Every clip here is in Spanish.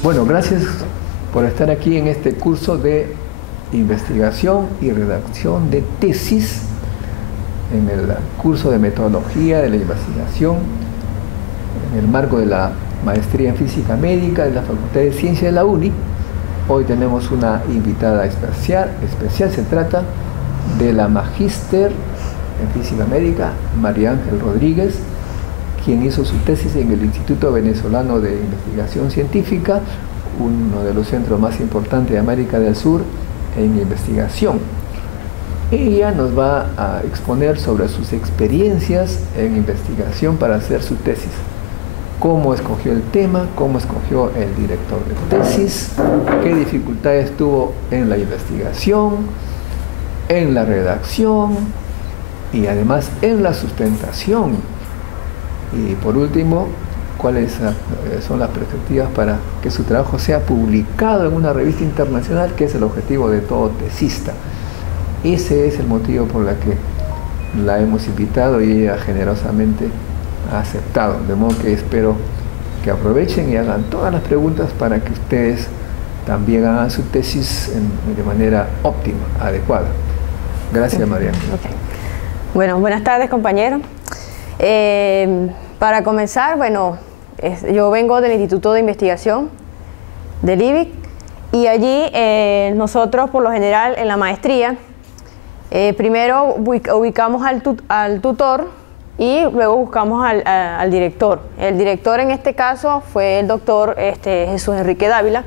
Bueno, gracias por estar aquí en este curso de investigación y redacción de tesis, en el curso de metodología de la investigación, en el marco de la maestría en física médica de la Facultad de Ciencias de la UNI. Hoy tenemos una invitada especial, se trata de la magíster en física médica, María Ángel Rodríguez, quien hizo su tesis en el Instituto Venezolano de Investigación Científica, uno de los centros más importantes de América del Sur en investigación. Ella nos va a exponer sobre sus experiencias en investigación para hacer su tesis. Cómo escogió el tema, cómo escogió el director de tesis, qué dificultades tuvo en la investigación, en la redacción y además en la sustentación. Y por último, cuáles son las perspectivas para que su trabajo sea publicado en una revista internacional, que es el objetivo de todo tesista. Ese es el motivo por el que la hemos invitado y ella generosamente ha aceptado, de modo que espero que aprovechen y hagan todas las preguntas para que ustedes también hagan su tesis de manera óptima, adecuada. Gracias, María. Okay. Bueno, buenas tardes, compañeros. Para comenzar, bueno, yo vengo del Instituto de Investigación del IBIC y allí nosotros, por lo general, en la maestría, primero ubicamos al tutor y luego buscamos al director. El director en este caso fue el doctor Jesús Enrique Dávila.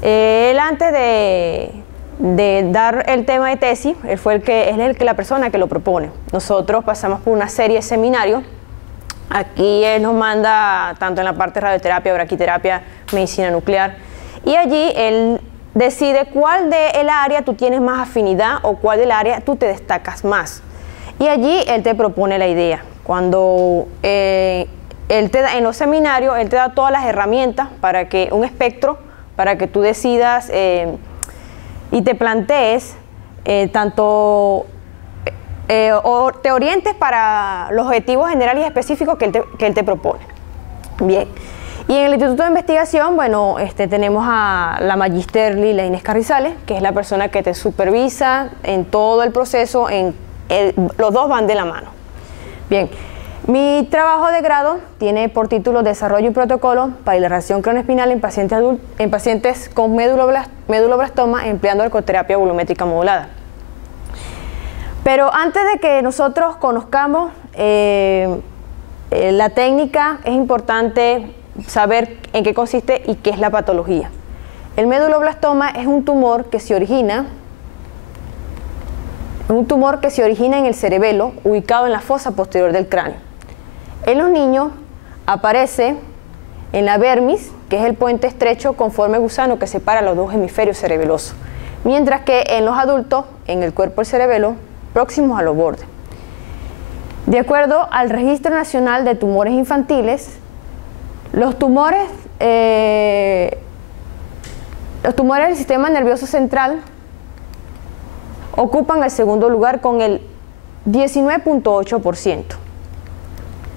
Él, antes de dar el tema de tesis, él es la persona que lo propone. Nosotros pasamos por una serie de seminarios. Aquí él nos manda tanto en la parte de radioterapia, braquiterapia, medicina nuclear, y allí él decide cuál del área tú tienes más afinidad o cuál del área tú te destacas más. Y allí él te propone la idea. Cuando él te da, en los seminarios, él te da todas las herramientas para que un espectro, para que tú decidas y te plantees tanto o te orientes para los objetivos generales y específicos que él te propone. Bien. Y en el Instituto de Investigación, bueno, tenemos a la magíster Lila Inés Carrizales, que es la persona que te supervisa en todo el proceso, los dos van de la mano. Bien, mi trabajo de grado tiene por título Desarrollo y Protocolo para la irradiación craneoespinal en pacientes con meduloblastoma empleando ecoterapia volumétrica modulada. Pero antes de que nosotros conozcamos la técnica, es importante saber en qué consiste y qué es la patología. El meduloblastoma es un tumor que se origina en el cerebelo, ubicado en la fosa posterior del cráneo. En los niños aparece en la vermis, que es el puente estrecho con forma de gusano que separa los dos hemisferios cerebelosos, mientras que en los adultos, en el cuerpo del cerebelo, próximos a los bordes. De acuerdo al Registro Nacional de Tumores Infantiles, los tumores del sistema nervioso central ocupan el segundo lugar con el 19.8%.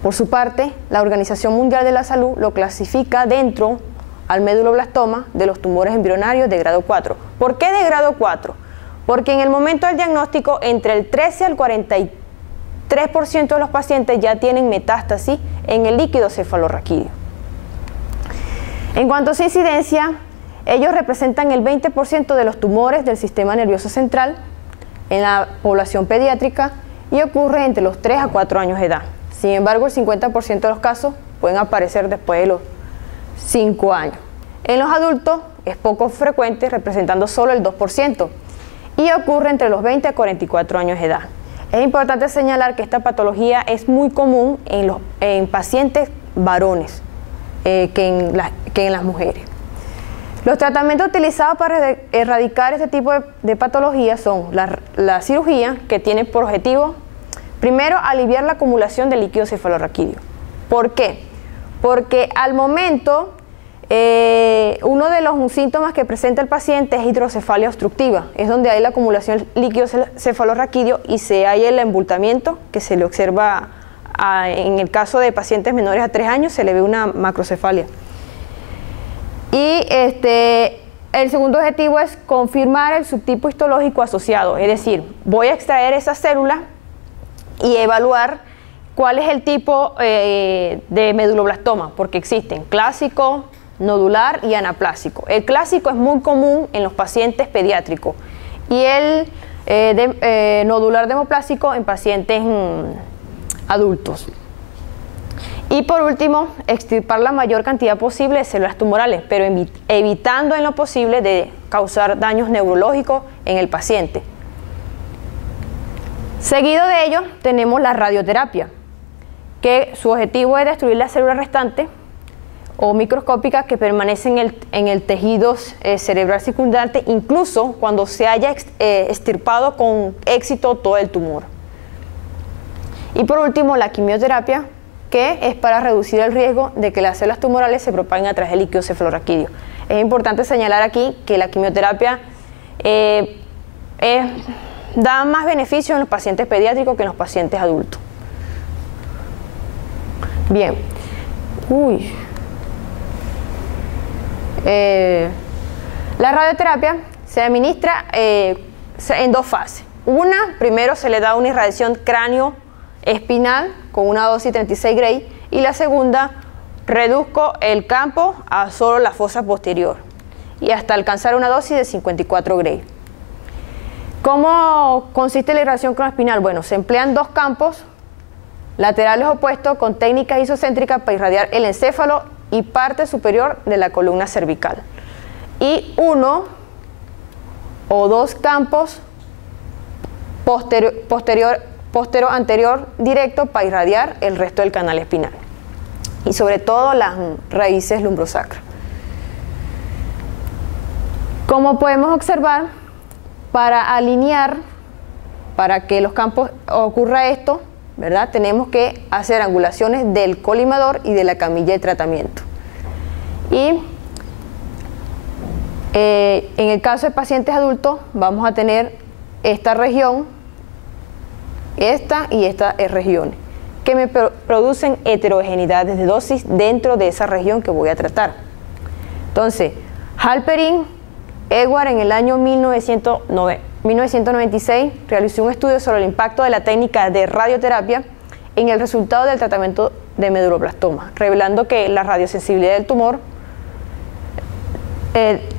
Por su parte, la Organización Mundial de la Salud lo clasifica dentro al meduloblastoma de los tumores embrionarios de grado 4. ¿Por qué de grado 4? Porque en el momento del diagnóstico, entre el 13 al 43% de los pacientes ya tienen metástasis en el líquido cefalorraquídeo. En cuanto a su incidencia, ellos representan el 20% de los tumores del sistema nervioso central en la población pediátrica y ocurre entre los 3 a 4 años de edad. Sin embargo, el 50% de los casos pueden aparecer después de los 5 años. En los adultos es poco frecuente, representando solo el 2%. Y ocurre entre los 20 a 44 años de edad. Es importante señalar que esta patología es muy común en pacientes varones que en las mujeres. Los tratamientos utilizados para erradicar este tipo de patologías son la cirugía, que tiene por objetivo, primero, aliviar la acumulación de líquido cefalorraquídeo. ¿Por qué? Porque al momento uno de los síntomas que presenta el paciente es hidrocefalia obstructiva, es donde hay la acumulación de líquido cefalorraquídeo y hay el embultamiento que se le observa en el caso de pacientes menores a 3 años, se le ve una macrocefalia. Y el segundo objetivo es confirmar el subtipo histológico asociado, es decir, voy a extraer esa célula y evaluar cuál es el tipo de meduloblastoma, porque existen clásico, nodular y anaplásico. El clásico es muy común en los pacientes pediátricos y el nodular demoplásico en pacientes adultos. Y por último, extirpar la mayor cantidad posible de células tumorales, pero evitando en lo posible de causar daños neurológicos en el paciente. Seguido de ello, tenemos la radioterapia, que su objetivo es destruir las células restantes o microscópicas que permanecen en el tejido cerebral circundante, incluso cuando se haya extirpado con éxito todo el tumor. Y por último, la quimioterapia, que es para reducir el riesgo de que las células tumorales se propaguen a través del líquido cefalorraquídeo. Es importante señalar aquí que la quimioterapia da más beneficios en los pacientes pediátricos que en los pacientes adultos. Bien. La radioterapia se administra en dos fases. Una, primero se le da una irradiación cráneo-espinal con una dosis 36 Gray, y la segunda, reduzco el campo a solo la fosa posterior y hasta alcanzar una dosis de 54 Gray. ¿Cómo consiste la irradiación cráneo-espinal? Bueno, se emplean dos campos laterales opuestos con técnicas isocéntricas para irradiar el encéfalo y parte superior de la columna cervical, y uno o dos campos postero-anterior directo para irradiar el resto del canal espinal y sobre todo las raíces lumbrosacras. Como podemos observar, para alinear, para que los campos ocurra esto, ¿verdad?, tenemos que hacer angulaciones del colimador y de la camilla de tratamiento. Y en el caso de pacientes adultos vamos a tener esta región, esta y estas regiones, que me producen heterogeneidades de dosis dentro de esa región que voy a tratar. Entonces, Halperin, Edward en el año 1996 realizó un estudio sobre el impacto de la técnica de radioterapia en el resultado del tratamiento de meduloblastoma, revelando que la radiosensibilidad del tumor,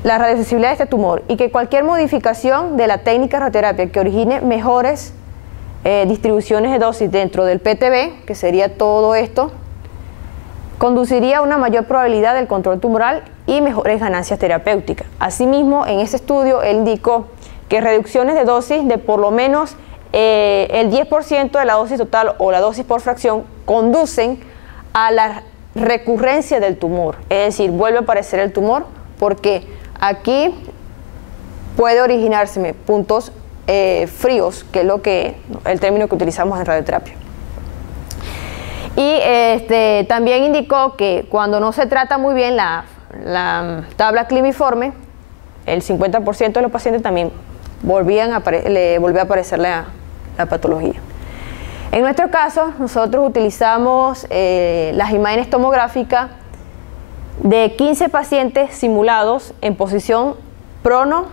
la radiosensibilidad de este tumor, y que cualquier modificación de la técnica de radioterapia que origine mejores distribuciones de dosis dentro del PTB, que sería todo esto, conduciría a una mayor probabilidad del control tumoral y mejores ganancias terapéuticas. Asimismo, en ese estudio él indicó que reducciones de dosis de por lo menos el 10% de la dosis total o la dosis por fracción conducen a la recurrencia del tumor, es decir, vuelve a aparecer el tumor, porque aquí puede originarse puntos fríos, que es el término que utilizamos en radioterapia. Y también indicó que cuando no se trata muy bien la tabla cliniforme, el 50% de los pacientes también le volvió a aparecer la patología. En nuestro caso, nosotros utilizamos las imágenes tomográficas de 15 pacientes simulados en posición prono,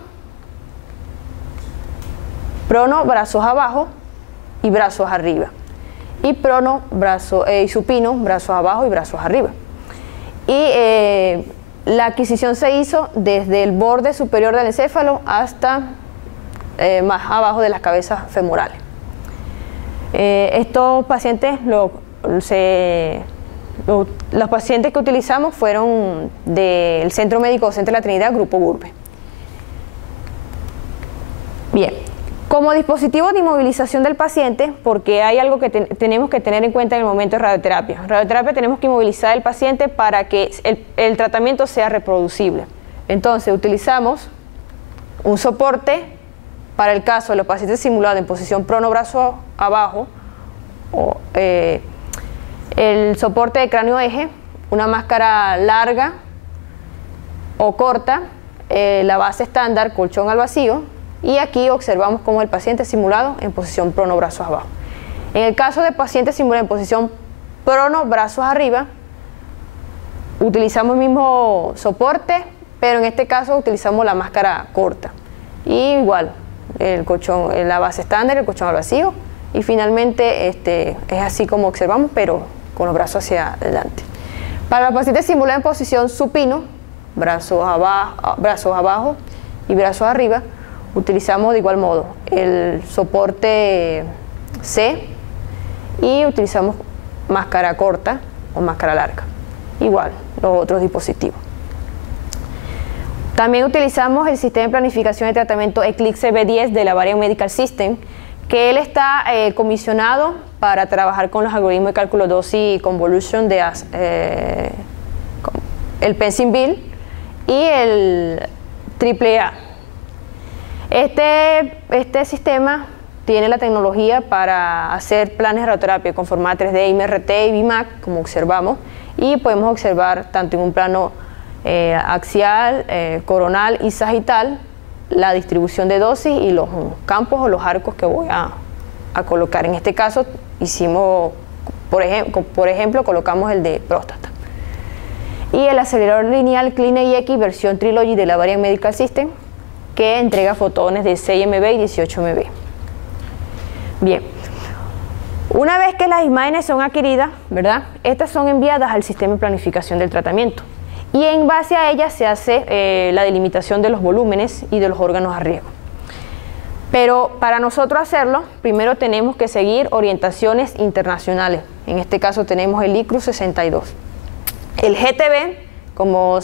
brazos abajo y brazos arriba, y prono, y supino, brazos abajo y brazos arriba. Y la adquisición se hizo desde el borde superior del encéfalo hasta más abajo de las cabezas femorales. Estos pacientes, los pacientes que utilizamos fueron del Centro Médico Docente de la Trinidad, Grupo Gurbe. Bien, como dispositivo de inmovilización del paciente, porque hay algo que tenemos que tener en cuenta en el momento de radioterapia. En radioterapia tenemos que inmovilizar al paciente para que el tratamiento sea reproducible. Entonces utilizamos un soporte para el caso de los pacientes simulados en posición prono, brazo abajo, o el soporte de cráneo eje, una máscara larga o corta, la base estándar, colchón al vacío, y aquí observamos cómo el paciente es simulado en posición prono, brazos abajo. En el caso de pacientes simulados en posición prono, brazos arriba, utilizamos el mismo soporte, pero en este caso utilizamos la máscara corta. Y igual, el colchón, la base estándar, el colchón al vacío, y finalmente es así como observamos, pero con los brazos hacia adelante. Para el paciente simulado en posición supino, brazos abajo y brazos arriba, utilizamos de igual modo el soporte C y utilizamos máscara corta o máscara larga. Igual, los otros dispositivos. También utilizamos el sistema de planificación de tratamiento Eclipse B10 de la Varian Medical System, que él está comisionado para trabajar con los algoritmos de cálculo dosis y convolution de el Pensinville y el AAA. Este sistema tiene la tecnología para hacer planes de radioterapia con formato 3D, MRT y BIMAC, como observamos, y podemos observar tanto en un plano axial, coronal y sagital la distribución de dosis y los campos o los arcos que voy a colocar. En este caso hicimos, por ejemplo, colocamos el de próstata. Y el acelerador lineal CleanEx versión Trilogy de la Varian Medical System, que entrega fotones de 6 MB y 18 MB. Bien, una vez que las imágenes son adquiridas, ¿verdad? Estas son enviadas al sistema de planificación del tratamiento y en base a ellas se hace la delimitación de los volúmenes y de los órganos a riesgo. Pero para nosotros hacerlo, primero tenemos que seguir orientaciones internacionales. En este caso tenemos el ICRU 62. El GTB, como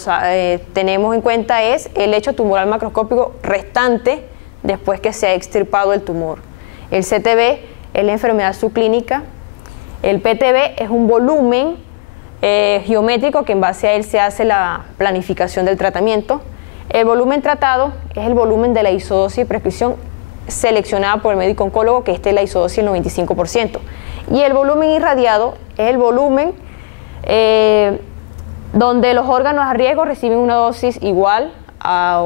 tenemos en cuenta, es el hecho tumoral macroscópico restante después que se ha extirpado el tumor. El CTB es la enfermedad subclínica. El PTB es un volumen geométrico que en base a él se hace la planificación del tratamiento. El volumen tratado es el volumen de la isodosis de prescripción seleccionada por el médico oncólogo, que es la isodosis del 95%. Y el volumen irradiado es el volumen donde los órganos a riesgo reciben una dosis igual a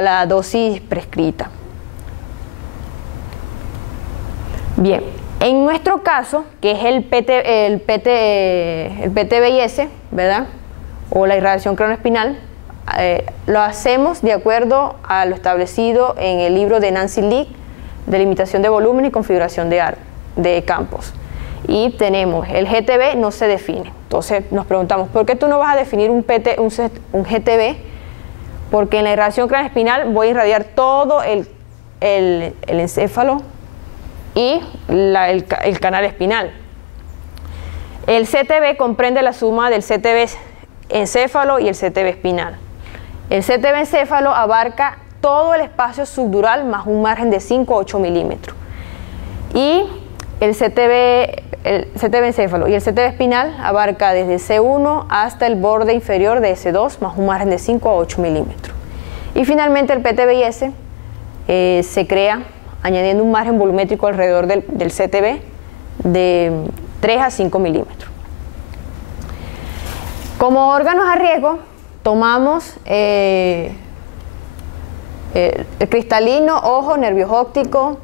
la dosis prescrita. Bien, en nuestro caso, que es el PTBIS, ¿verdad? O la irradiación craneoespinal, lo hacemos de acuerdo a lo establecido en el libro de Nancy Leak, de limitación de volumen y configuración de campos. Y tenemos el GTB no se define. Entonces nos preguntamos, ¿por qué tú no vas a definir un GTB? Porque en la irradiación craneoespinal voy a irradiar todo el encéfalo y el canal espinal. El CTB comprende la suma del CTB encéfalo y el CTB espinal. El CTB encéfalo abarca todo el espacio subdural más un margen de 5 a 8 milímetros. Y el CTB encéfalo y el CTB espinal abarca desde C1 hasta el borde inferior de S2 más un margen de 5 a 8 milímetros. Y finalmente el PTBIS se crea añadiendo un margen volumétrico alrededor del CTB de 3 a 5 milímetros. Como órganos a riesgo, tomamos el cristalino, ojo, nervios ópticos,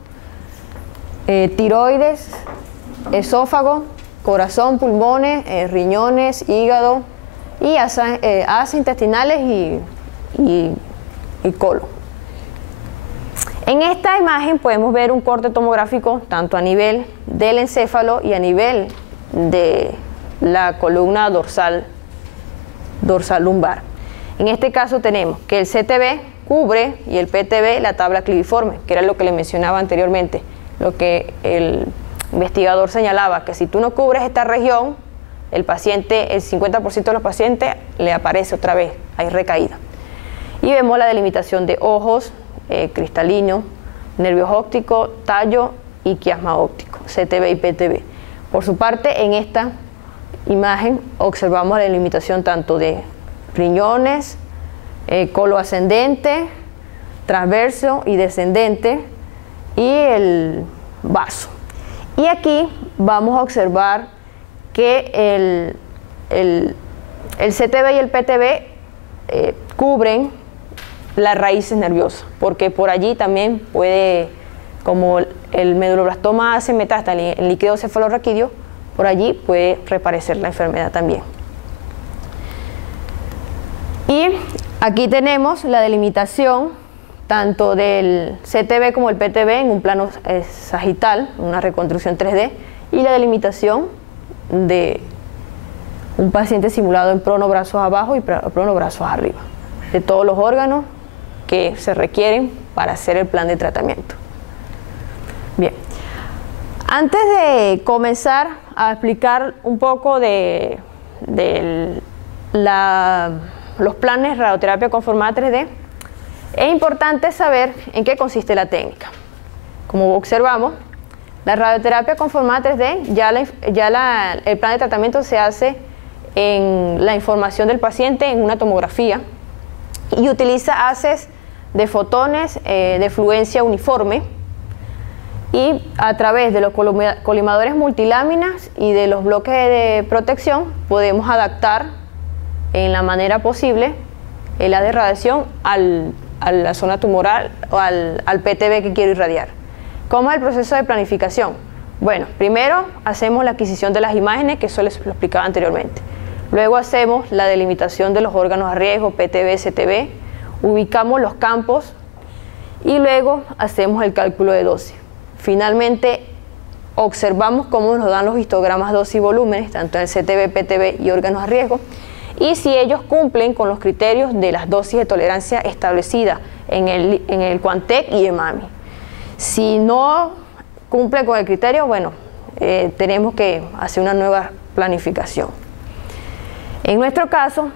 tiroides, esófago, corazón, pulmones, riñones, hígado y asas intestinales y colon. En esta imagen podemos ver un corte tomográfico tanto a nivel del encéfalo y a nivel de la columna dorsal lumbar. En este caso tenemos que el CTB cubre y el PTB la tabla cliviforme, que era lo que le mencionaba anteriormente, lo que el investigador señalaba, que si tú no cubres esta región, el 50% de los pacientes le aparece otra vez, hay recaída. Y vemos la delimitación de ojos, cristalino, nervios ópticos, tallo y quiasma óptico, CTB y PTB. Por su parte, en esta imagen observamos la delimitación tanto de riñones, colon ascendente, transverso y descendente y el vaso. Y aquí vamos a observar que el CTB y el PTB cubren las raíces nerviosas, porque por allí también puede, como el meduloblastoma hace metástasis en líquido cefalorraquídeo, por allí puede reaparecer la enfermedad también. Y Aquí tenemos la delimitación tanto del CTB como el PTB en un plano sagital, una reconstrucción 3D, y la delimitación de un paciente simulado en prono brazos abajo y prono brazos arriba, de todos los órganos que se requieren para hacer el plan de tratamiento. Bien, antes de comenzar a explicar un poco de los planes de radioterapia conformada 3D, es importante saber en qué consiste la técnica. Como observamos, la radioterapia conformada 3D, el plan de tratamiento se hace en la información del paciente en una tomografía y utiliza haces de fotones de fluencia uniforme, y a través de los colimadores multiláminas y de los bloques de protección podemos adaptar en la manera posible el haz de radiación a la zona tumoral o al PTB que quiero irradiar. ¿Cómo es el proceso de planificación? Bueno, primero hacemos la adquisición de las imágenes, que eso les lo explicaba anteriormente. Luego hacemos la delimitación de los órganos a riesgo, PTB, CTB, ubicamos los campos y luego hacemos el cálculo de dosis. Finalmente, observamos cómo nos dan los histogramas dosis y volúmenes, tanto en el CTB, PTB y órganos a riesgo, y si ellos cumplen con los criterios de las dosis de tolerancia establecidas en el Quantec y EMAMI. Si no cumple con el criterio, bueno, tenemos que hacer una nueva planificación. En nuestro caso,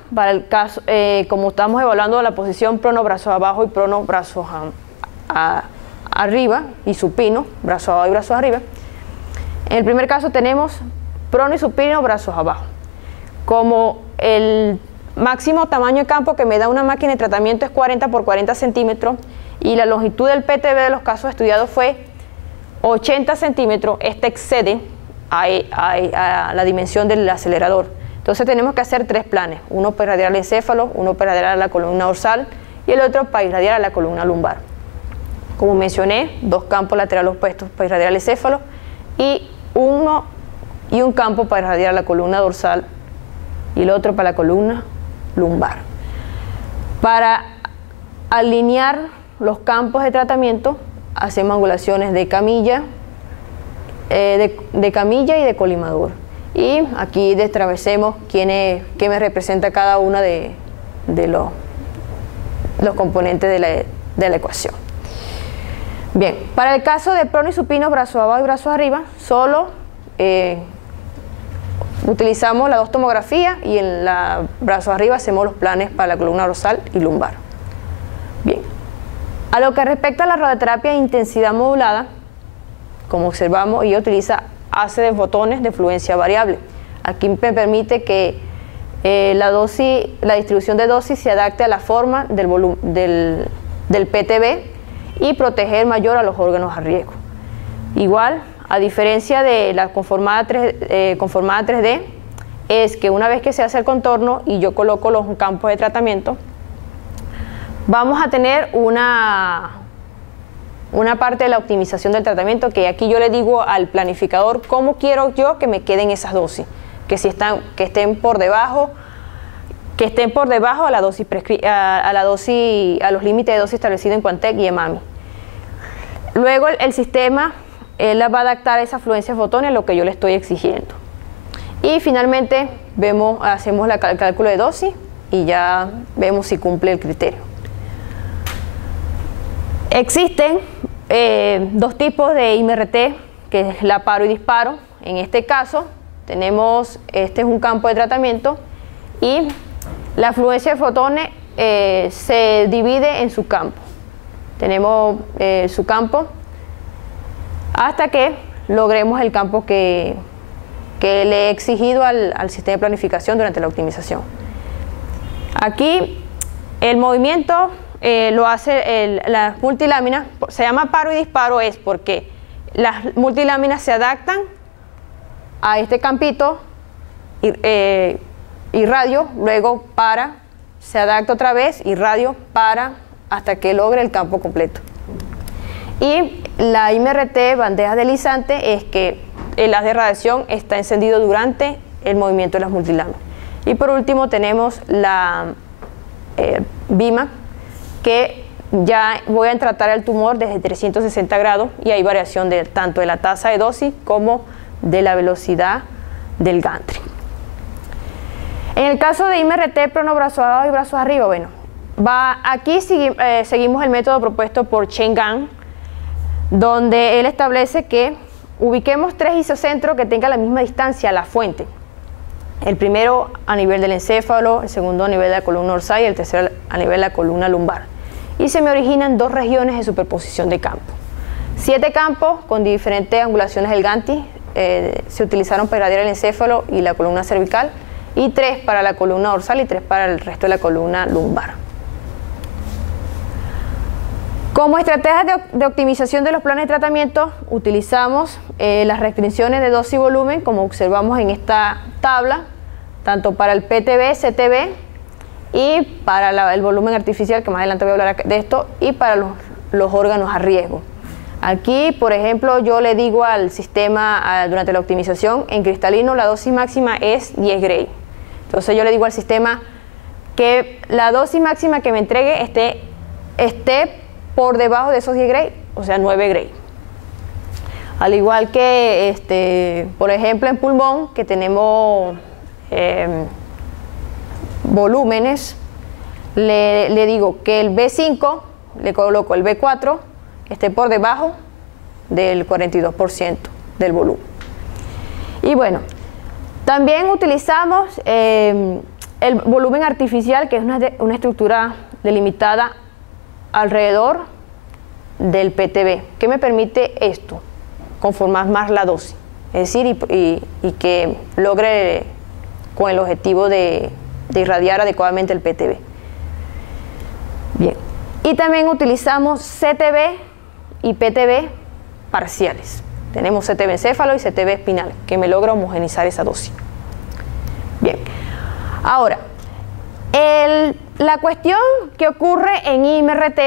como estamos evaluando la posición prono brazos abajo y prono brazos arriba y supino, brazos abajo y brazos arriba, en el primer caso tenemos prono y supino, brazos abajo. Como el máximo tamaño de campo que me da una máquina de tratamiento es 40 por 40 centímetros y la longitud del PTB de los casos estudiados fue 80 centímetros, este excede a la dimensión del acelerador. Entonces tenemos que hacer tres planes, uno para irradiar al encéfalo, uno para irradiar a la columna dorsal y el otro para irradiar a la columna lumbar. Como mencioné, dos campos laterales opuestos para irradiar al encéfalo y un campo para irradiar a la columna dorsal y el otro para la columna lumbar. Para alinear los campos de tratamiento, hacemos angulaciones de camilla, de camilla y de colimador. Y aquí destravesemos qué me representa cada una de los componentes de la ecuación. Bien, para el caso de prono y supino, brazos abajo y brazos arriba, solo utilizamos las dos tomografías y en la brazos arriba hacemos los planes para la columna dorsal y lumbar. Bien, a lo que respecta a la radioterapia de intensidad modulada, como observamos, ella utiliza haces de fotones de fluencia variable. Aquí me permite que la distribución de dosis se adapte a la forma del PTB y proteger mayor a los órganos a riesgo. Igual, a diferencia de la conformada 3D, es que una vez que se hace el contorno y yo coloco los campos de tratamiento, vamos a tener una parte de la optimización del tratamiento, que aquí yo le digo al planificador cómo quiero yo que me queden esas dosis, que estén por debajo a la dosis a los límites de dosis establecidos en Quantec y EMAMI. Luego el sistema la va a adaptar a esa afluencia de fotones a lo que yo le estoy exigiendo. Y finalmente hacemos el cálculo de dosis y ya vemos si cumple el criterio. Existen dos tipos de IMRT, que es la paro y disparo. En este caso este es un campo de tratamiento y la afluencia de fotones se divide en su campo. Tenemos su campo hasta que logremos el campo que le he exigido al sistema de planificación durante la optimización. Aquí el movimiento lo hace las multiláminas. Se llama paro y disparo es porque las multiláminas se adaptan a este campito y radio, luego para, se adapta otra vez y radio para hasta que logre el campo completo. Y la IMRT bandeja deslizante es que el haz de radiación está encendido durante el movimiento de las multiláminas. Y por último tenemos la BIMAC, que ya voy a tratar el tumor desde 360 grados y hay variación tanto de la tasa de dosis como de la velocidad del gantry. En el caso de IMRT, prono brazo abajo y brazos arriba, bueno, aquí seguimos el método propuesto por Chen Gang, donde él establece que ubiquemos 3 isocentros que tengan la misma distancia a la fuente. El primero a nivel del encéfalo, el segundo a nivel de la columna dorsal y el tercero a nivel de la columna lumbar. Y se me originan 2 regiones de superposición de campo. 7 campos con diferentes angulaciones del gantry se utilizaron para irradiar el encéfalo y la columna cervical, y 3 para la columna dorsal y 3 para el resto de la columna lumbar. Como estrategia de optimización de los planes de tratamiento, utilizamos las restricciones de dosis y volumen, como observamos en esta tabla, tanto para el PTB, CTB y para el volumen artificial, que más adelante voy a hablar de esto, y para los órganos a riesgo. Aquí, por ejemplo, yo le digo al sistema durante la optimización, en cristalino la dosis máxima es 10 Gray. Entonces yo le digo al sistema que la dosis máxima que me entregue esté por debajo de esos 10 Gray, o sea 9 Gray. Al igual que, por ejemplo, en pulmón, que tenemos volúmenes, le digo que el B5, le coloco el B4, esté por debajo del 42% del volumen. Y bueno, también utilizamos el volumen artificial, que es una estructura delimitada alrededor del PTB, que me permite esto, conformar más la dosis, es decir, y que logre con el objetivo de irradiar adecuadamente el PTB. Bien, y también utilizamos CTB y PTB parciales. Tenemos CTB encéfalo y CTB espinal, que me logra homogenizar esa dosis. Bien, ahora, la cuestión que ocurre en IMRT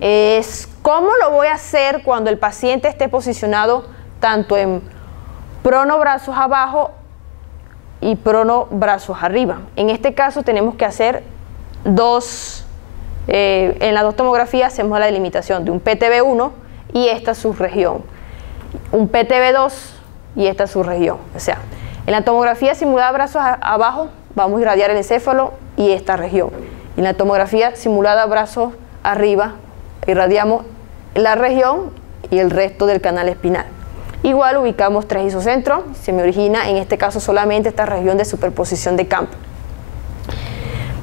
es cómo lo voy a hacer cuando el paciente esté posicionado tanto en prono brazos abajo y prono brazos arriba. En este caso tenemos que hacer en las 2 tomografías hacemos la delimitación de un PTB1 y esta subregión, un PTB2 y esta subregión. O sea, en la tomografía simulada brazos abajo vamos a irradiar el encéfalo y esta región. Y en la tomografía simulada brazos arriba irradiamos la región y el resto del canal espinal. Igual ubicamos 3 isocentros, se me origina en este caso solamente esta región de superposición de campo.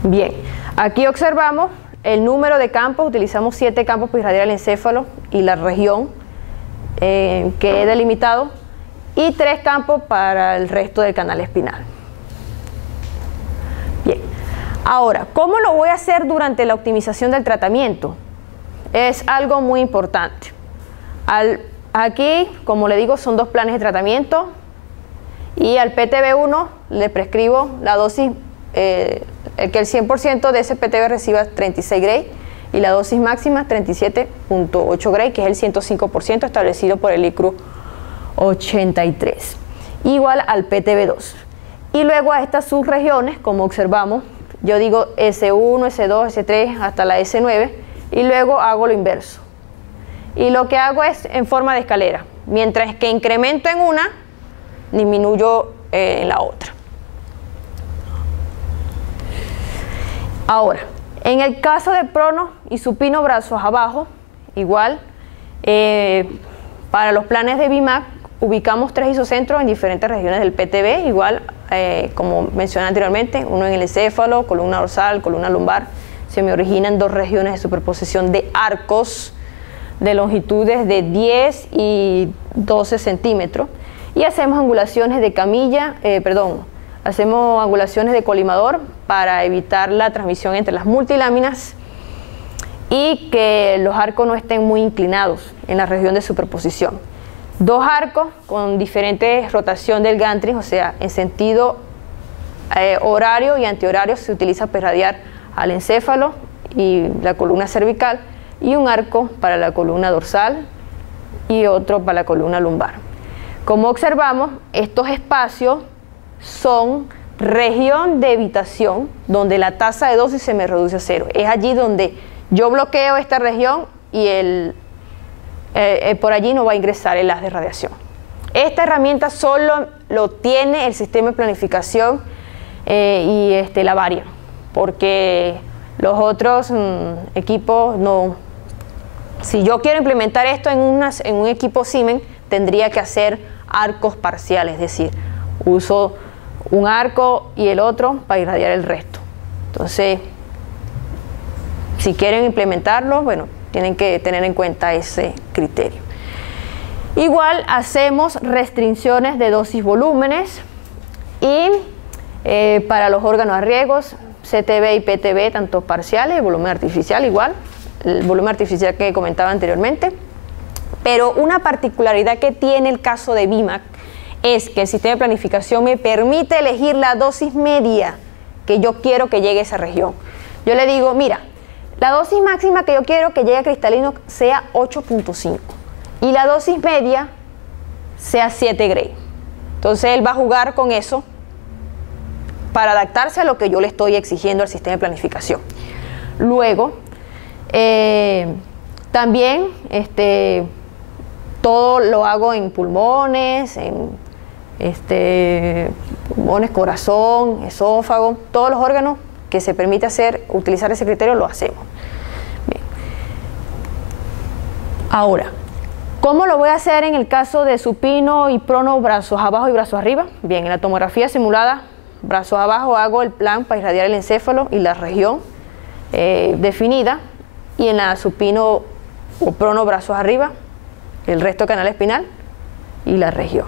Bien, aquí observamos el número de campos, utilizamos 7 campos para irradiar el encéfalo y la región que he delimitado, y 3 campos para el resto del canal espinal. Bien, ahora, ¿cómo lo voy a hacer durante la optimización del tratamiento? Es algo muy importante. Aquí, como le digo, son 2 planes de tratamiento, y al PTB1 le prescribo la dosis, que el 100% de ese PTB reciba 36 Gray y la dosis máxima 37.8 Gray, que es el 105% establecido por el ICRU 83, igual al PTB2. Y luego a estas subregiones, como observamos, yo digo S1, S2, S3 hasta la S9, y luego hago lo inverso. Y lo que hago es en forma de escalera. Mientras que incremento en una, disminuyo en la otra. Ahora, en el caso de prono y supino brazos abajo, igual, para los planes de BIMAC ubicamos 3 isocentros en diferentes regiones del PTB, igual como mencioné anteriormente, uno en el encéfalo, columna dorsal, columna lumbar. Se me originan 2 regiones de superposición de arcos de longitudes de 10 y 12 centímetros, y hacemos angulaciones de camilla, hacemos angulaciones de colimador para evitar la transmisión entre las multiláminas y que los arcos no estén muy inclinados en la región de superposición. 2 arcos con diferente rotación del gantry, o sea, en sentido horario y antihorario, se utiliza para irradiar al encéfalo y la columna cervical, y un arco para la columna dorsal y otro para la columna lumbar. Como observamos, estos espacios son región de evitación, donde la tasa de dosis se me reduce a 0. Es allí donde yo bloqueo esta región y por allí no va a ingresar el haz de radiación. Esta herramienta solo lo tiene el sistema de planificación y la Varian, porque los otros equipos no. Si yo quiero implementar esto en un equipo Siemens, tendría que hacer arcos parciales, es decir, uso un arco y el otro para irradiar el resto. Entonces, si quieren implementarlo, bueno, tienen que tener en cuenta ese criterio. Igual hacemos restricciones de dosis volúmenes y para los órganos a riesgos, CTB y PTB, tanto parciales, volumen artificial igual, el volumen artificial que comentaba anteriormente. Pero una particularidad que tiene el caso de BIMAC es que el sistema de planificación me permite elegir la dosis media que yo quiero que llegue a esa región. Yo le digo, mira, la dosis máxima que yo quiero que llegue a cristalino sea 8.5 y la dosis media sea 7 Gray. Entonces él va a jugar con eso para adaptarse a lo que yo le estoy exigiendo al sistema de planificación. Luego, también todo lo hago en pulmones, pulmones, corazón, esófago, todos los órganos que se permite utilizar ese criterio lo hacemos. Bien. Ahora, ¿cómo lo voy a hacer en el caso de supino y prono, brazos abajo y brazos arriba? Bien, en la tomografía simulada, brazos abajo hago el plan para irradiar el encéfalo y la región definida, y en la supino o prono, brazos arriba, el resto del canal espinal y la región.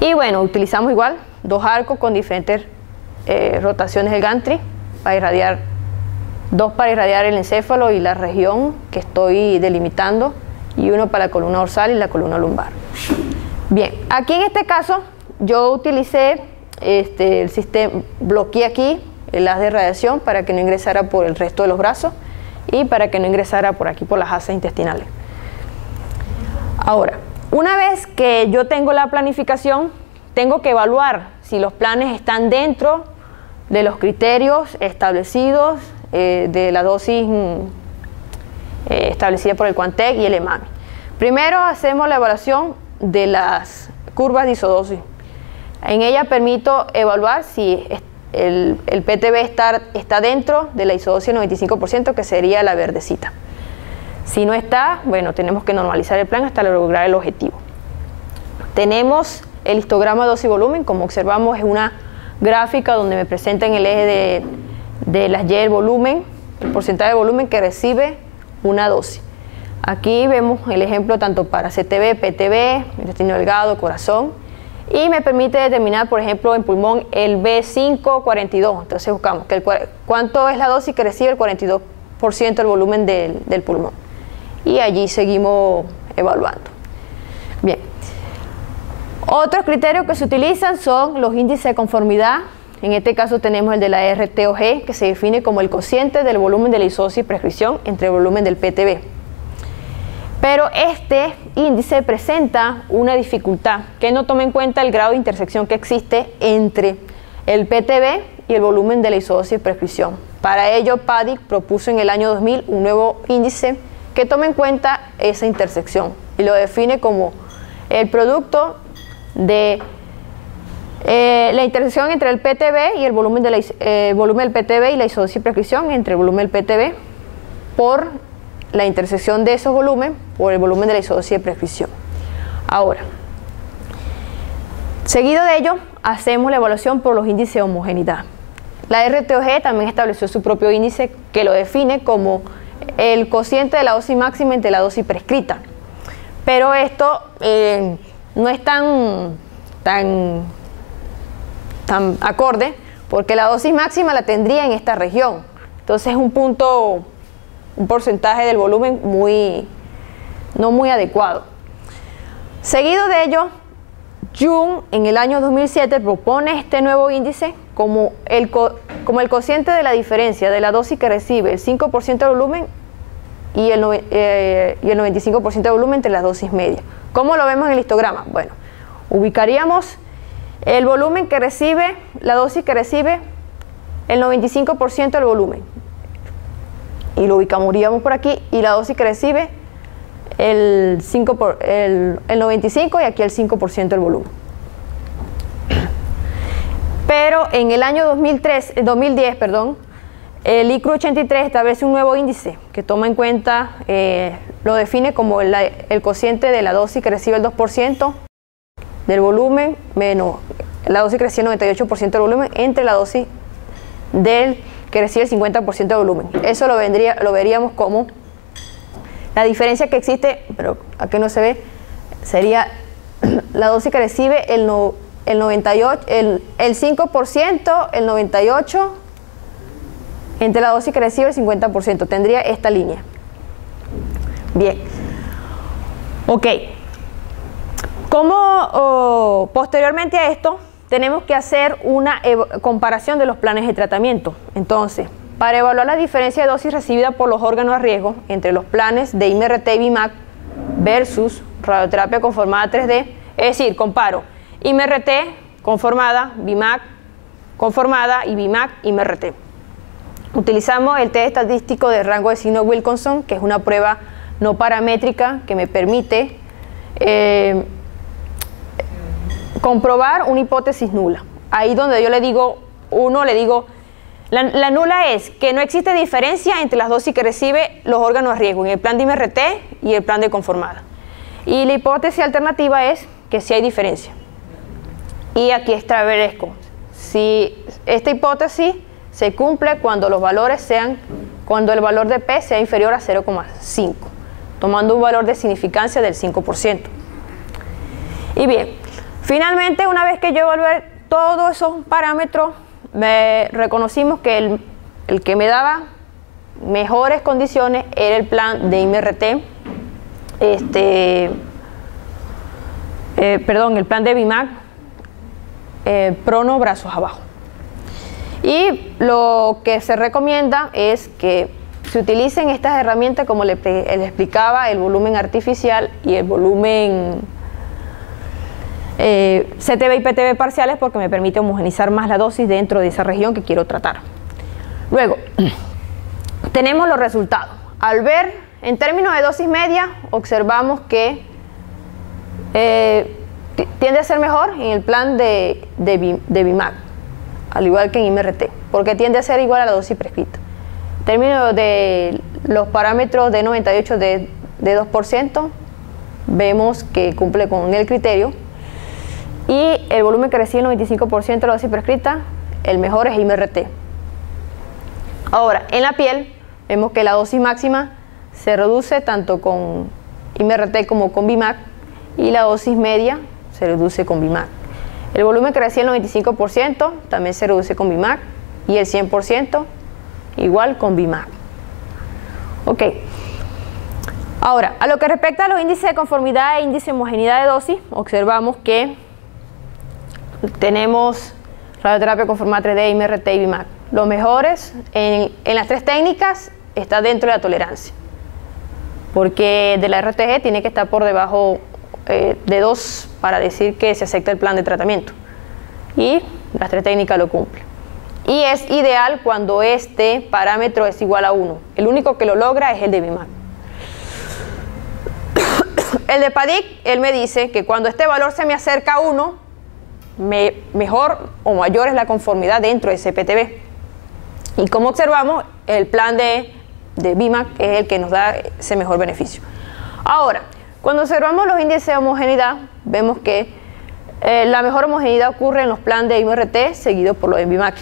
Y bueno, utilizamos igual 2 arcos con diferentes rotaciones del gantry para irradiar, 2 para irradiar el encéfalo y la región que estoy delimitando, y 1 para la columna dorsal y la columna lumbar. Bien, aquí en este caso yo utilicé el sistema, bloqueé aquí el haz de radiación para que no ingresara por el resto de los brazos y para que no ingresara por aquí por las asas intestinales. Ahora, una vez que yo tengo la planificación, tengo que evaluar si los planes están dentro de los criterios establecidos de la dosis establecida por el Quantec y el EMAMI. Primero hacemos la evaluación de las curvas de isodosis. En ella permito evaluar si el PTB está dentro de la isodosis del 95%, que sería la verdecita. Si no está, bueno, tenemos que normalizar el plan hasta lograr el objetivo. Tenemos el histograma dosis volumen, como observamos es una gráfica donde me presenta en el eje de las Y el volumen, el porcentaje de volumen que recibe una dosis. Aquí vemos el ejemplo tanto para CTB, PTB, intestino delgado, corazón, y me permite determinar, por ejemplo, en pulmón el B5-42. Entonces buscamos cuánto es la dosis que recibe el 42% del volumen del pulmón. Y allí seguimos evaluando. Bien. Otros criterios que se utilizan son los índices de conformidad. En este caso tenemos el de la RTOG, que se define como el cociente del volumen de la isodosis prescripción entre el volumen del PTB. Pero este índice presenta una dificultad, que no toma en cuenta el grado de intersección que existe entre el PTB y el volumen de la isodosis prescripción. Para ello, PADIC propuso en el año 2000 un nuevo índice que tome en cuenta esa intersección y lo define como el producto de la intersección entre el PTB y el volumen del PTB y la isodosis prescripción entre el volumen del PTB por la intersección de esos volúmenes por el volumen de la isodosis de prescripción. Ahora, seguido de ello, hacemos la evaluación por los índices de homogeneidad. La RTOG también estableció su propio índice que lo define como el cociente de la dosis máxima entre la dosis prescrita. Pero esto no es tan acorde, porque la dosis máxima la tendría en esta región. Entonces es un porcentaje del volumen no muy adecuado. Seguido de ello, Jung en el año 2007 propone este nuevo índice como el cociente de la diferencia de la dosis que recibe el 5% del volumen y el 95% del volumen entre las dosis medias. ¿Cómo lo vemos en el histograma? Bueno, ubicaríamos el volumen que recibe, la dosis que recibe, el 95% del volumen. Y lo ubicaríamos por aquí, y la dosis que recibe, el 95% y aquí el 5% del volumen. Pero en el año 2010, el ICRU 83 establece un nuevo índice que toma en cuenta, lo define como el cociente de la dosis que recibe el 2% del volumen menos la dosis que recibe el 98% del volumen entre la dosis del que recibe el 50% del volumen. Eso lo veríamos como la diferencia que existe, pero aquí no se ve, sería la dosis que recibe el 5%, el 98% entre la dosis que recibe el 50%. Tendría esta línea. Bien. Ok. Como posteriormente a esto, tenemos que hacer una comparación de los planes de tratamiento. Entonces, para evaluar la diferencia de dosis recibida por los órganos a riesgo entre los planes de IMRT y BIMAC versus radioterapia conformada 3D, es decir, comparo IMRT conformada, BIMAC conformada y BIMAC IMRT. Utilizamos el test estadístico de rango de signo Wilkinson, que es una prueba no paramétrica que me permite comprobar una hipótesis nula. Ahí donde yo le digo, la nula es que no existe diferencia entre las dosis que recibe los órganos a riesgo en el plan de IMRT y el plan de conformada. Y la hipótesis alternativa es que sí hay diferencia. Y aquí establezco si esta hipótesis se cumple cuando el valor de P sea inferior a 0,5, tomando un valor de significancia del 5%. Y bien, finalmente, una vez que yo evalué todos esos parámetros, reconocimos que el que me daba mejores condiciones era el plan de IMRT, el plan de BIMAC, prono brazos abajo. Y lo que se recomienda es que se utilicen estas herramientas, como le explicaba, el volumen artificial y el volumen CTB y PTB parciales, porque me permite homogenizar más la dosis dentro de esa región que quiero tratar. Luego, tenemos los resultados. Al ver, en términos de dosis media, observamos que tiende a ser mejor en el plan de BIMAC, al igual que en IMRT, porque tiende a ser igual a la dosis prescrita. En términos de los parámetros de 98 de 2%, vemos que cumple con el criterio. Y el volumen que recibe el 95% de la dosis prescrita, el mejor es IMRT. Ahora, en la piel, vemos que la dosis máxima se reduce tanto con IMRT como con BIMAC, y la dosis media se reduce con BIMAC. El volumen que recibe el 95% también se reduce con BIMAC, y el 100% igual con BIMAC. Ok. Ahora, a lo que respecta a los índices de conformidad e índice de homogeneidad de dosis, observamos que tenemos radioterapia conformada 3D, IMRT y BIMAC. Los mejores en las tres técnicas está dentro de la tolerancia, porque de la RTG tiene que estar por debajo de 2 para decir que se acepta el plan de tratamiento, y las tres técnicas lo cumplen. Y es ideal cuando este parámetro es igual a 1. El único que lo logra es el de BIMAC. El de PADIC, él me dice que cuando este valor se me acerca a 1, mejor o mayor es la conformidad dentro de ese PTB. Y como observamos, el plan de BIMAC es el que nos da ese mejor beneficio. Ahora, cuando observamos los índices de homogeneidad, vemos que la mejor homogeneidad ocurre en los planes de IMRT, seguido por los de BIMAC.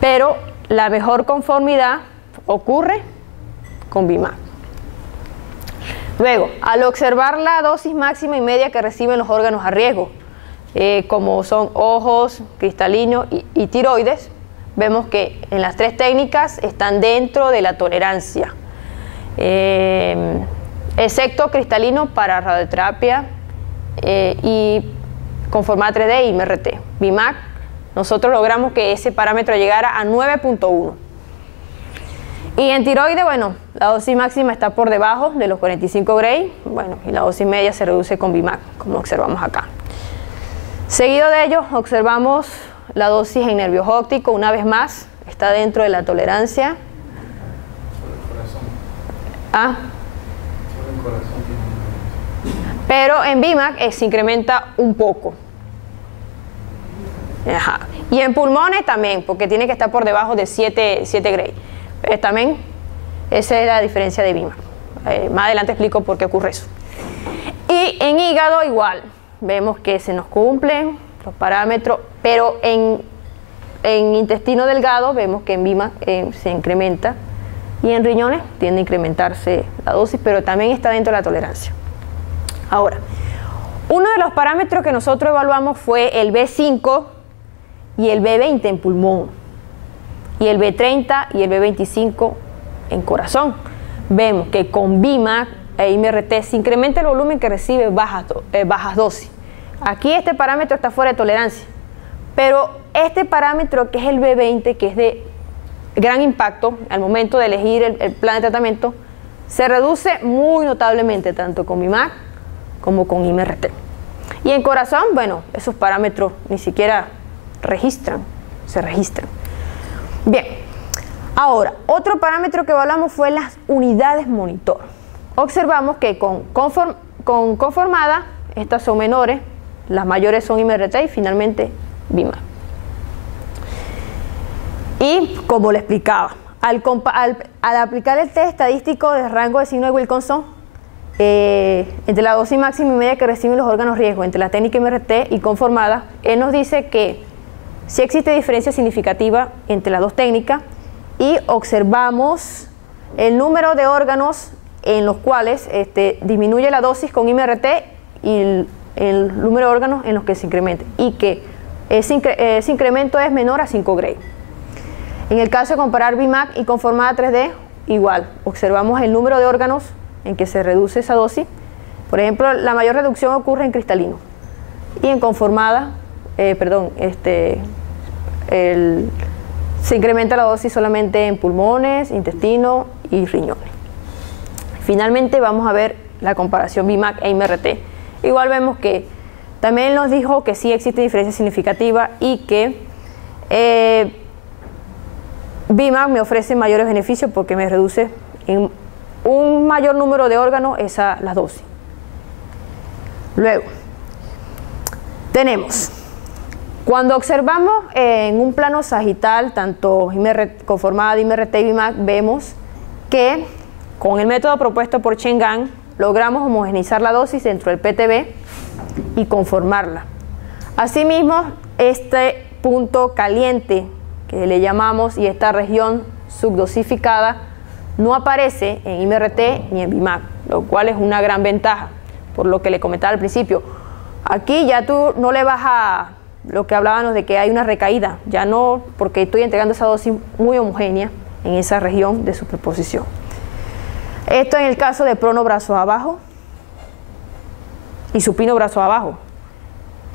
Pero la mejor conformidad ocurre con BIMAC. Luego, al observar la dosis máxima y media que reciben los órganos a riesgo, como son ojos, cristalino y tiroides, vemos que en las tres técnicas están dentro de la tolerancia, excepto cristalino para radioterapia y conformada 3D y IMRT. BIMAC, nosotros logramos que ese parámetro llegara a 9.1. Y en tiroides, bueno, la dosis máxima está por debajo de los 45 Gray, bueno, y la dosis media se reduce con BIMAC, como observamos acá. Seguido de ello, observamos la dosis en nervios ópticos, una vez más, está dentro de la tolerancia. Ah. Pero en BIMAC se incrementa un poco. Ajá. Y en pulmones también, porque tiene que estar por debajo de 7 Gray. También esa es la diferencia de BIMAC. Más adelante explico por qué ocurre eso. Y en hígado igual, vemos que se nos cumplen los parámetros, pero en intestino delgado vemos que en BIMAC se incrementa, y en riñones tiende a incrementarse la dosis, pero también está dentro de la tolerancia. Ahora, uno de los parámetros que nosotros evaluamos fue el B5 y el B20 en pulmón, y el B30 y el B25 en corazón. Vemos que con BIMAC e IMRT se incrementa el volumen que recibe bajas dosis. Aquí este parámetro está fuera de tolerancia, pero este parámetro, que es el B20, que es de gran impacto al momento de elegir el plan de tratamiento, se reduce muy notablemente tanto con BIMAC como con IMRT. Y en corazón, bueno, esos parámetros ni siquiera se registran. Bien, ahora, otro parámetro que evaluamos fue las unidades monitor. Observamos que con conformada, estas son menores, las mayores son IMRT y finalmente BIMAC. Y como le explicaba, al aplicar el test estadístico de rango de signo de Wilkinson, entre la dosis máxima y media que reciben los órganos riesgo, entre la técnica IMRT y conformada, él nos dice que sí existe diferencia significativa entre las dos técnicas, y observamos el número de órganos en los cuales disminuye la dosis con IMRT y el número de órganos en los que se incrementa, y que ese incremento es menor a 5 Gray. En el caso de comparar BIMAC y conformada 3D, igual, observamos el número de órganos en que se reduce esa dosis. Por ejemplo, la mayor reducción ocurre en cristalino, y en conformada, se incrementa la dosis solamente en pulmones, intestino y riñones. Finalmente vamos a ver la comparación BIMAC e IMRT. Igual vemos que también nos dijo que sí existe diferencia significativa y que BIMAC me ofrece mayores beneficios porque me reduce en un mayor número de órganos las dosis. Luego, tenemos, cuando observamos en un plano sagital, tanto conformada de IMRT y BIMAC, vemos que con el método propuesto por Chen Gang logramos homogeneizar la dosis dentro del PTB y conformarla. Asimismo, este punto caliente que le llamamos y esta región subdosificada no aparece en IMRT ni en BIMAC, lo cual es una gran ventaja, por lo que le comentaba al principio. Aquí ya tú no le vas a lo que hablábamos de que hay una recaída, ya no, porque estoy entregando esa dosis muy homogénea en esa región de superposición. Esto en el caso de prono brazo abajo y supino brazo abajo.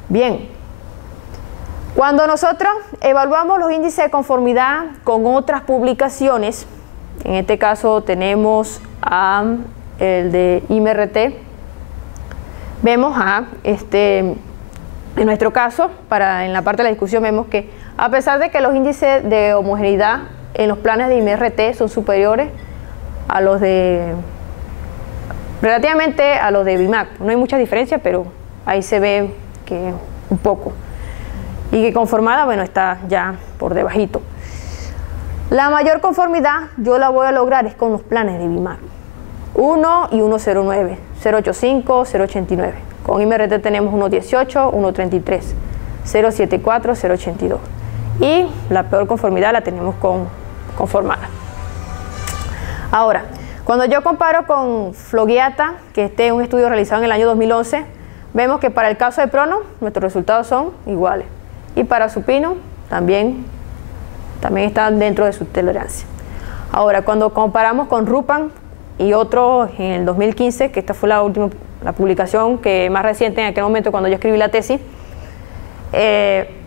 Bien, cuando nosotros evaluamos los índices de conformidad con otras publicaciones, en este caso tenemos el de IMRT, vemos en nuestro caso, en la parte de la discusión, vemos que a pesar de que los índices de homogeneidad en los planes de IMRT son superiores a los relativamente a los de BIMAC, no hay mucha diferencia, pero ahí se ve que un poco, y que conformada, bueno, está ya por debajito. La mayor conformidad yo la voy a lograr es con los planes de BIMAC 1 y 1.09, 0.85, 0.89. Con IMRT tenemos 1.18, 1.33, 0.74, 0.82. Y la peor conformidad la tenemos con conformada. Ahora, cuando yo comparo con Flogiata, que este es un estudio realizado en el año 2011, vemos que para el caso de prono, nuestros resultados son iguales. Y para supino, también están dentro de su tolerancia. Ahora, cuando comparamos con Rupan y otros en el 2015, que esta fue la publicación más reciente en aquel momento cuando yo escribí la tesis,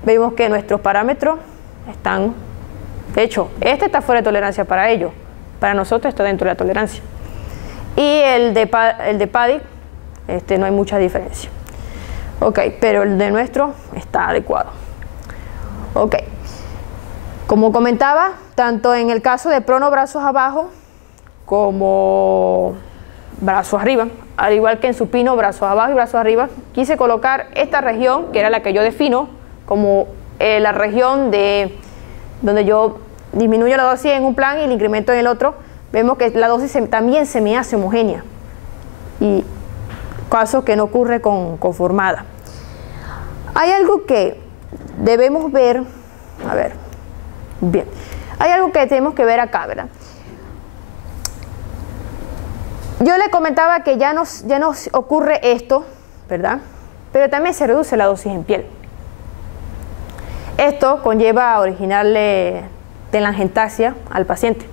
vemos que nuestros parámetros están, de hecho, este está fuera de tolerancia para ellos, para nosotros está dentro de la tolerancia. Y el de PADIC, no hay mucha diferencia. Ok, pero el de nuestro está adecuado. Ok. Como comentaba, tanto en el caso de prono brazos abajo como brazos arriba, al igual que en supino brazos abajo y brazos arriba, quise colocar esta región, que era la que yo defino como la región de donde yo disminuyo la dosis en un plan y el incremento en el otro. Vemos que la dosis también se me hace homogénea, y caso que no ocurre con conformada. Hay algo que debemos ver, a ver, bien, hay algo que tenemos que ver acá, ¿verdad? Yo le comentaba que ya nos ocurre esto, ¿verdad? Pero también se reduce la dosis en piel. Esto conlleva a originarle telangiectasia al paciente.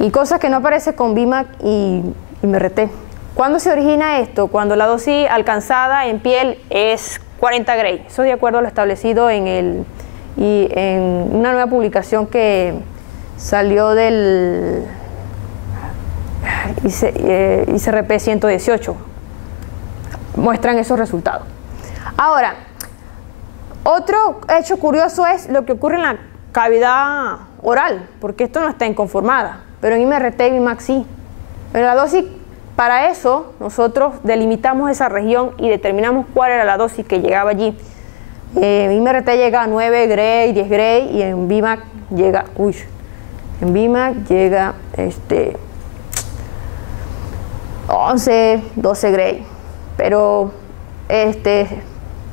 Y cosas que no aparece con BIMAC y MRT. ¿Cuándo se origina esto? Cuando la dosis alcanzada en piel es 40 Gray. Eso de acuerdo a lo establecido en una nueva publicación que salió del ICRP 118. Muestran esos resultados. Ahora, otro hecho curioso es lo que ocurre en la cavidad oral, porque esto no está inconformada, pero en MRT y BIMAC sí. Pero la dosis, para eso, nosotros delimitamos esa región y determinamos cuál era la dosis que llegaba allí. En MRT llega a 9 Gray, 10 Gray, y en BIMAC llega, en BIMAC llega 11, 12 Gray. Pero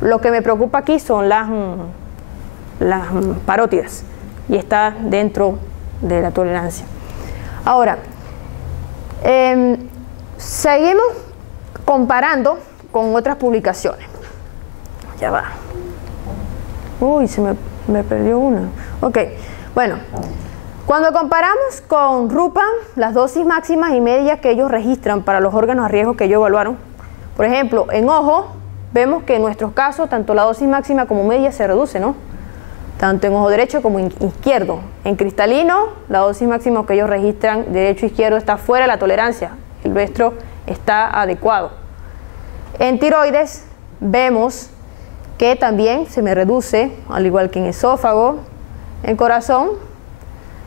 lo que me preocupa aquí son las parótidas, y está dentro de la tolerancia. Ahora, seguimos comparando con otras publicaciones. Ya va. Uy, se me perdió una. Ok, bueno. Cuando comparamos con Rupan, las dosis máximas y medias que ellos registran para los órganos a riesgo que ellos evaluaron, por ejemplo, en ojo, vemos que en nuestros casos, tanto la dosis máxima como media se reduce, ¿no? Tanto en ojo derecho como en izquierdo. En cristalino, la dosis máxima que ellos registran, derecho e izquierdo, está fuera de la tolerancia. El nuestro está adecuado. En tiroides, vemos que también se me reduce, al igual que en esófago. En corazón,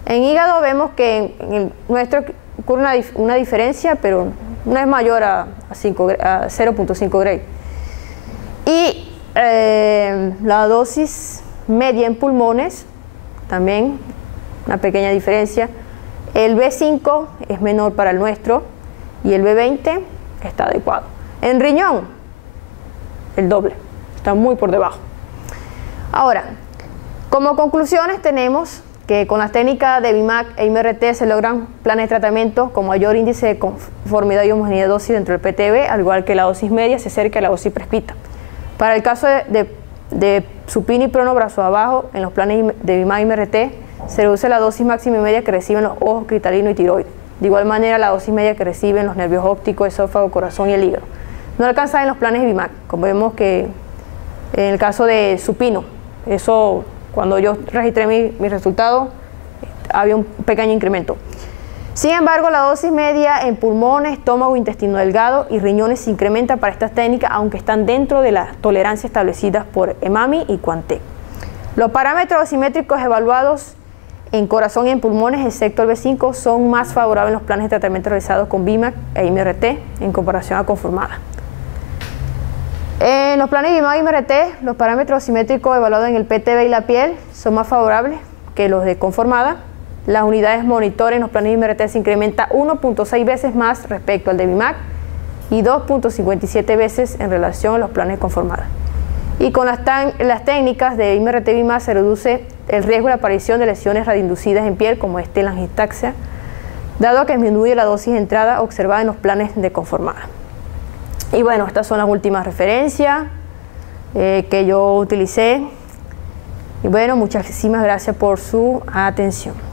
en hígado vemos que en el nuestro ocurre una diferencia, pero no es mayor a 0.5 Gray. Y la dosis media en pulmones, también una pequeña diferencia. El B5 es menor para el nuestro y el B20 está adecuado. En riñón, el doble, está muy por debajo. Ahora, como conclusiones tenemos que con las técnicas de BIMAC e MRT se logran planes de tratamiento con mayor índice de conformidad y homogeneidad de dosis dentro del PTB, al igual que la dosis media se acerca a la dosis prescrita. Para el caso de supino y prono brazo abajo, en los planes de BIMAC y MRT se reduce la dosis máxima y media que reciben los ojos, cristalino y tiroides. De igual manera, la dosis media que reciben los nervios ópticos, esófago, corazón y el hígado. No alcanza en los planes de BIMAC, como vemos que en el caso de supino, eso cuando yo registré mi resultado había un pequeño incremento. Sin embargo, la dosis media en pulmones, estómago, intestino delgado y riñones se incrementa para estas técnicas, aunque están dentro de las tolerancias establecidas por EMAMI y Quantec. Los parámetros dosimétricos evaluados en corazón y en pulmones, excepto el B5, son más favorables en los planes de tratamiento realizados con BIMAC e MRT en comparación a conformada. En los planes de BIMAC y MRT, los parámetros dosimétricos evaluados en el PTB y la piel son más favorables que los de conformada. Las unidades monitor en los planes de MRT se incrementa 1.6 veces más respecto al de BIMAC y 2.57 veces en relación a los planes de conformada. Y con las técnicas de MRT y BIMAC se reduce el riesgo de la aparición de lesiones radioinducidas en piel, como telangiectasia, dado que disminuye la dosis de entrada observada en los planes de conformada. Y bueno, estas son las últimas referencias que yo utilicé. Y bueno, muchísimas gracias por su atención.